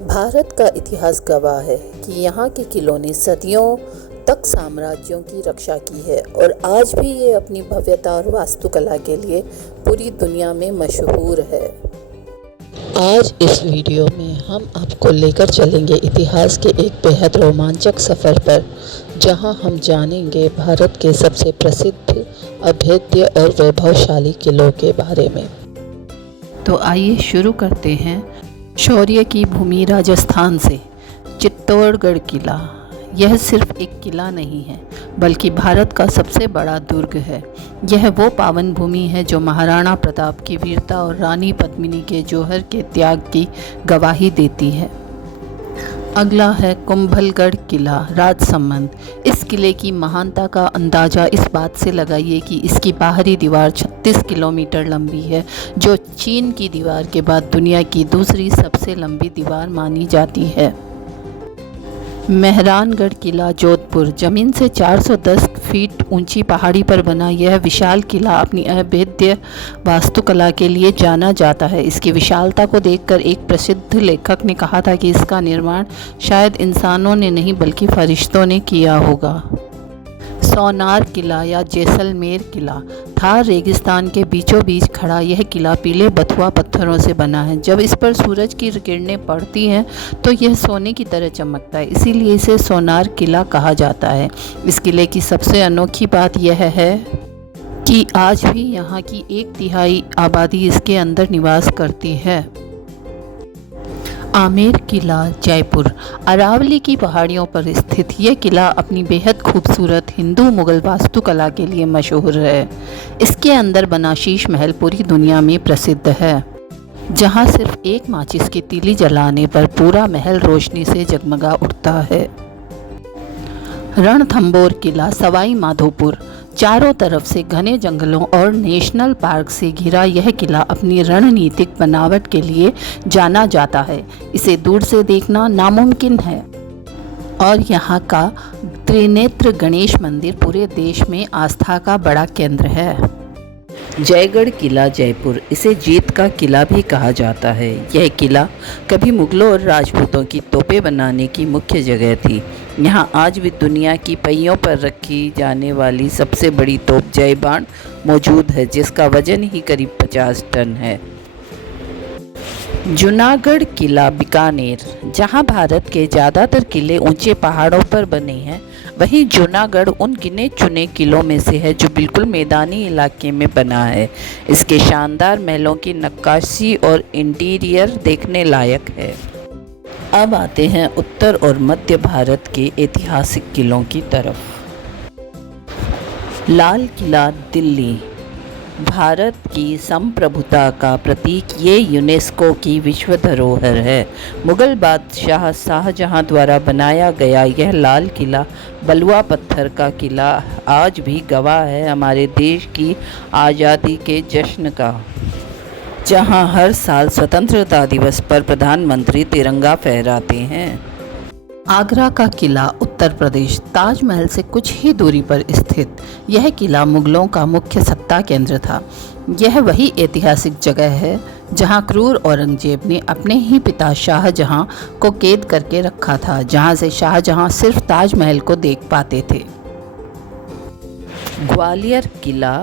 भारत का इतिहास गवाह है कि यहाँ के किलों ने सदियों तक साम्राज्यों की रक्षा की है और आज भी ये अपनी भव्यता और वास्तुकला के लिए पूरी दुनिया में मशहूर है। आज इस वीडियो में हम आपको लेकर चलेंगे इतिहास के एक बेहद रोमांचक सफ़र पर, जहां हम जानेंगे भारत के सबसे प्रसिद्ध, अभेद्य और वैभवशाली किलों के बारे में। तो आइए शुरू करते हैं शौर्य की भूमि राजस्थान से। चित्तौड़गढ़ किला यह सिर्फ एक किला नहीं है, बल्कि भारत का सबसे बड़ा दुर्ग है। यह वो पावन भूमि है जो महाराणा प्रताप की वीरता और रानी पद्मिनी के जौहर के त्याग की गवाही देती है। अगला है कुंभलगढ़ किला राजसमंद। इस किले की महानता का अंदाज़ा इस बात से लगाइए कि इसकी बाहरी दीवार 36 किलोमीटर लंबी है, जो चीन की दीवार के बाद दुनिया की दूसरी सबसे लंबी दीवार मानी जाती है। मेहरानगढ़ किला जोधपुर। ज़मीन से 410 फीट ऊंची पहाड़ी पर बना यह विशाल किला अपनी अभेद्य वास्तुकला के लिए जाना जाता है। इसकी विशालता को देखकर एक प्रसिद्ध लेखक ने कहा था कि इसका निर्माण शायद इंसानों ने नहीं बल्कि फरिश्तों ने किया होगा। सोनार किला या जैसलमेर किला। थार रेगिस्तान के बीचों बीच खड़ा यह किला पीले बथुआ पत्थरों से बना है। जब इस पर सूरज की किरणें पड़ती हैं तो यह सोने की तरह चमकता है, इसीलिए इसे सोनार किला कहा जाता है। इस किले की सबसे अनोखी बात यह है कि आज भी यहाँ की 1/3 आबादी इसके अंदर निवास करती है। आमेर किला जयपुर। अरावली की पहाड़ियों पर स्थित यह किला अपनी बेहद खूबसूरत हिंदू मुगल वास्तुकला के लिए मशहूर है। इसके अंदर बना शीश महल पूरी दुनिया में प्रसिद्ध है, जहां सिर्फ एक माचिस की तीली जलाने पर पूरा महल रोशनी से जगमगा उठता है। रणथंबोर किला सवाई माधोपुर। चारों तरफ से घने जंगलों और नेशनल पार्क से घिरा यह किला अपनी रणनीतिक बनावट के लिए जाना जाता है। इसे दूर से देखना नामुमकिन है और यहाँ का त्रिनेत्र गणेश मंदिर पूरे देश में आस्था का बड़ा केंद्र है। जयगढ़ किला जयपुर। इसे जीत का किला भी कहा जाता है। यह किला कभी मुगलों और राजपूतों की तोपें बनाने की मुख्य जगह थी। यहाँ आज भी दुनिया की पहियों पर रखी जाने वाली सबसे बड़ी तोप जय बाण मौजूद है, जिसका वजन ही करीब 50 टन है। जूनागढ़ किला बीकानेर। जहाँ भारत के ज़्यादातर किले ऊंचे पहाड़ों पर बने हैं, वहीं जूनागढ़ उन गिने चुने किलों में से है जो बिल्कुल मैदानी इलाके में बना है। इसके शानदार महलों की नक्काशी और इंटीरियर देखने लायक है। अब आते हैं उत्तर और मध्य भारत के ऐतिहासिक किलों की तरफ। लाल किला दिल्ली। भारत की संप्रभुता का प्रतीक ये यूनेस्को की विश्व धरोहर है। मुगल बादशाह शाहजहां द्वारा बनाया गया यह लाल किला बलुआ पत्थर का किला आज भी गवाह है हमारे देश की आज़ादी के जश्न का, जहां हर साल स्वतंत्रता दिवस पर प्रधानमंत्री तिरंगा फहराते हैं। आगरा का किला उत्तर प्रदेश। ताजमहल से कुछ ही दूरी पर स्थित यह किला मुगलों का मुख्य सत्ता केंद्र था। यह वही ऐतिहासिक जगह है जहां क्रूर औरंगजेब ने अपने ही पिता शाहजहां को कैद करके रखा था, जहां से शाहजहां सिर्फ ताजमहल को देख पाते थे। ग्वालियर किला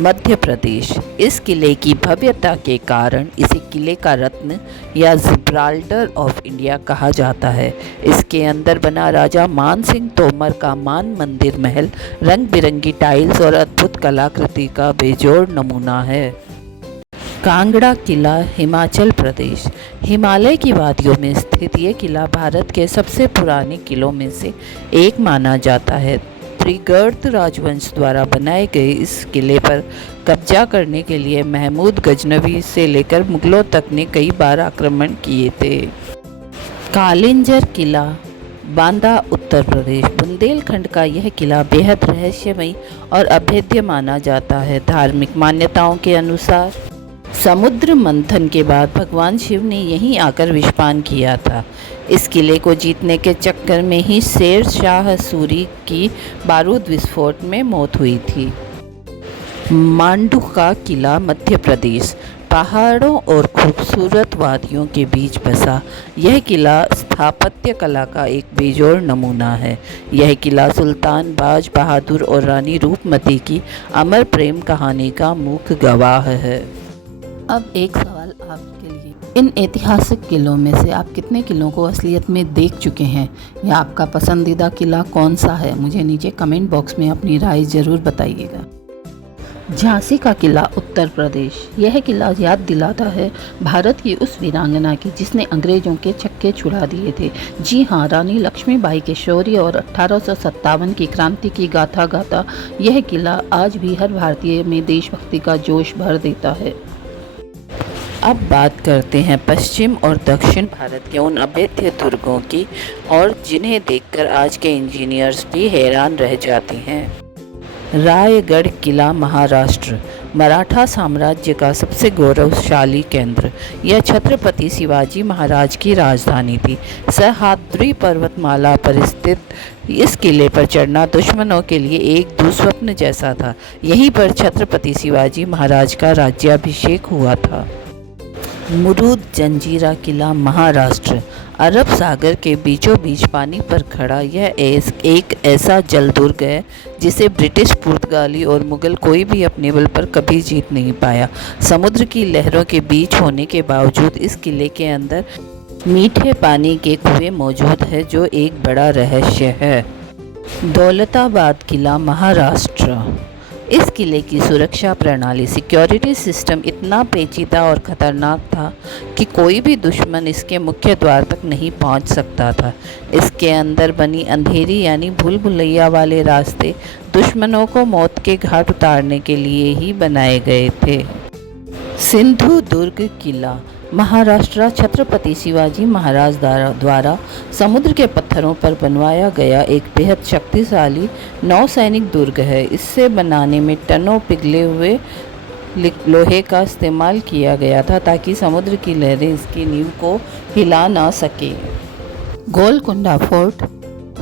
मध्य प्रदेश। इस किले की भव्यता के कारण इसे किले का रत्न या जिब्राल्टर ऑफ इंडिया कहा जाता है। इसके अंदर बना राजा मान सिंह तोमर का मान मंदिर महल रंग बिरंगी टाइल्स और अद्भुत कलाकृति का बेजोड़ नमूना है। कांगड़ा किला हिमाचल प्रदेश। हिमालय की वादियों में स्थित ये किला भारत के सबसे पुराने किलों में से एक माना जाता है। त्रिगर्त राजवंश द्वारा बनाए गए इस किले पर कब्जा करने के लिए महमूद गजनवी से लेकर मुगलों तक ने कई बार आक्रमण किए थे। कालिंजर किला बांदा उत्तर प्रदेश। बुंदेलखंड का यह किला बेहद रहस्यमयी और अभेद्य माना जाता है। धार्मिक मान्यताओं के अनुसार समुद्र मंथन के बाद भगवान शिव ने यहीं आकर विषपान किया था। इस किले को जीतने के चक्कर में ही शेर शाह सूरी की बारूद विस्फोट में मौत हुई थी। मांडू का किला मध्य प्रदेश। पहाड़ों और खूबसूरत वादियों के बीच बसा यह किला स्थापत्य कला का एक बेजोड़ नमूना है। यह किला सुल्तान बाज बहादुर और रानी रूपमती की अमर प्रेम कहानी का मुख्य गवाह है। अब एक सवाल आपके लिए, इन ऐतिहासिक किलों में से आप कितने किलों को असलियत में देख चुके हैं, या आपका पसंदीदा किला कौन सा है? मुझे नीचे कमेंट बॉक्स में अपनी राय ज़रूर बताइएगा। झांसी का किला, उत्तर प्रदेश। यह किला याद दिलाता है भारत की उस वीरांगना की जिसने अंग्रेजों के छक्के छुड़ा दिए थे। जी हाँ, रानी लक्ष्मीबाई के शौर्य और 1857 की क्रांति की गाथा गाता यह किला आज भी हर भारतीय में देशभक्ति का जोश भर देता है। अब बात करते हैं पश्चिम और दक्षिण भारत के उन अभेद्य दुर्गों की, और जिन्हें देखकर आज के इंजीनियर्स भी हैरान रह जाते हैं। रायगढ़ किला, महाराष्ट्र। मराठा साम्राज्य का सबसे गौरवशाली केंद्र, यह छत्रपति शिवाजी महाराज की राजधानी थी। सह्याद्री पर्वतमाला पर स्थित इस किले पर चढ़ना दुश्मनों के लिए एक दुस्वप्न जैसा था। यहीं पर छत्रपति शिवाजी महाराज का राज्याभिषेक हुआ था। मुरुद जंजीरा किला, महाराष्ट्र। अरब सागर के बीचों बीच पानी पर खड़ा यह एक ऐसा जल दुर्ग है जिसे ब्रिटिश, पुर्तगाली और मुगल कोई भी अपने बल पर कभी जीत नहीं पाया। समुद्र की लहरों के बीच होने के बावजूद इस किले के अंदर मीठे पानी के कुएं मौजूद है, जो एक बड़ा रहस्य है। दौलताबाद किला, महाराष्ट्र। इस किले की सुरक्षा प्रणाली, सिक्योरिटी सिस्टम इतना पेचीदा और ख़तरनाक था कि कोई भी दुश्मन इसके मुख्य द्वार तक नहीं पहुंच सकता था। इसके अंदर बनी अंधेरी यानी भूल भुलैया वाले रास्ते दुश्मनों को मौत के घाट उतारने के लिए ही बनाए गए थे। सिंधु दुर्ग किला, महाराष्ट्र। छत्रपति शिवाजी महाराज द्वारा समुद्र के पत्थरों पर बनवाया गया एक बेहद शक्तिशाली नौसैनिक दुर्ग है। इससे बनाने में टनों पिघले हुए लोहे का इस्तेमाल किया गया था ताकि समुद्र की लहरें इसकी नींव को हिला ना सके। गोलकुंडा फोर्ट,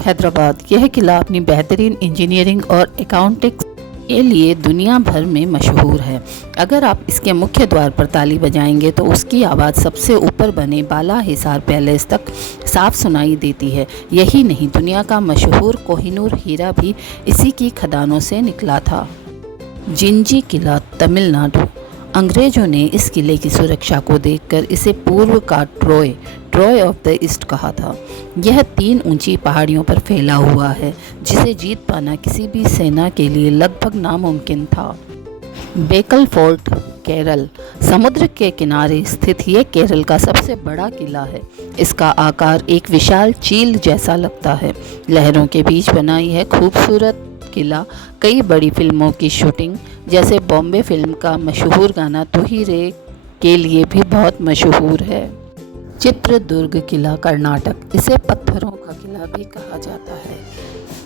हैदराबाद। यह किला अपनी बेहतरीन इंजीनियरिंग और अकाउंटिंग के लिए दुनिया भर में मशहूर है। अगर आप इसके मुख्य द्वार पर ताली बजाएंगे तो उसकी आवाज़ सबसे ऊपर बने बाला हिसार पैलेस तक साफ सुनाई देती है। यही नहीं, दुनिया का मशहूर कोहिनूर हीरा भी इसी की खदानों से निकला था। जिंजी किला, तमिलनाडु। अंग्रेजों ने इस किले की सुरक्षा को देखकर इसे पूर्व का ट्रॉय ऑफ द ईस्ट कहा था। यह 3 ऊंची पहाड़ियों पर फैला हुआ है, जिसे जीत पाना किसी भी सेना के लिए लगभग नामुमकिन था। बेकल फोर्ट, केरल। समुद्र के किनारे स्थित ये केरल का सबसे बड़ा किला है। इसका आकार एक विशाल चील जैसा लगता है। लहरों के बीच बना यह खूबसूरत किला कई बड़ी फिल्मों की शूटिंग, जैसे बॉम्बे फिल्म का मशहूर गाना तू ही रे के लिए भी बहुत मशहूर है। चित्रदुर्ग किला, कर्नाटक। इसे पत्थरों का किला भी कहा जाता है।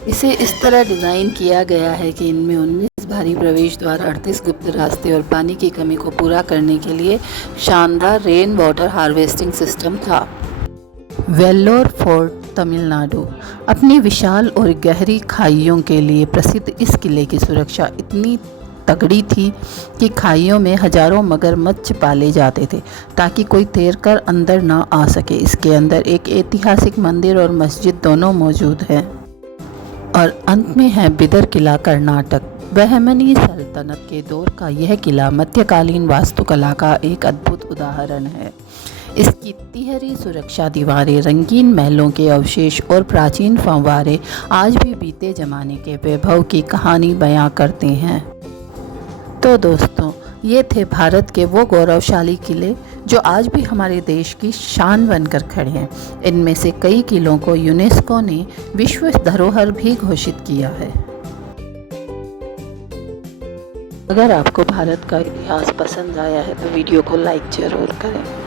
इसे इस तरह डिज़ाइन किया गया है कि इनमें 19 भारी प्रवेश द्वार, 38 गुप्त रास्ते और पानी की कमी को पूरा करने के लिए शानदार रेन वाटर हार्वेस्टिंग सिस्टम था। वेल्लोर फोर्ट, तमिलनाडु। अपनी विशाल और गहरी खाइयों के लिए प्रसिद्ध इस किले की सुरक्षा इतनी तगड़ी थी कि खाइयों में हजारों मगरमच्छ पाले जाते थे ताकि कोई तैरकर अंदर ना आ सके। इसके अंदर एक ऐतिहासिक मंदिर और मस्जिद दोनों मौजूद है। और अंत में है बिदर किला, कर्नाटक। बहमनी सल्तनत के दौर का यह किला मध्यकालीन वास्तुकला का एक अद्भुत उदाहरण है। इसकी तिहरी सुरक्षा दीवारें, रंगीन महलों के अवशेष और प्राचीन फव्वारे आज भी बीते ज़माने के वैभव की कहानी बयां करते हैं। तो दोस्तों, ये थे भारत के वो गौरवशाली किले जो आज भी हमारे देश की शान बनकर खड़े हैं। इनमें से कई किलों को यूनेस्को ने विश्व धरोहर भी घोषित किया है। अगर आपको भारत का इतिहास पसंद आया है तो वीडियो को लाइक ज़रूर करें।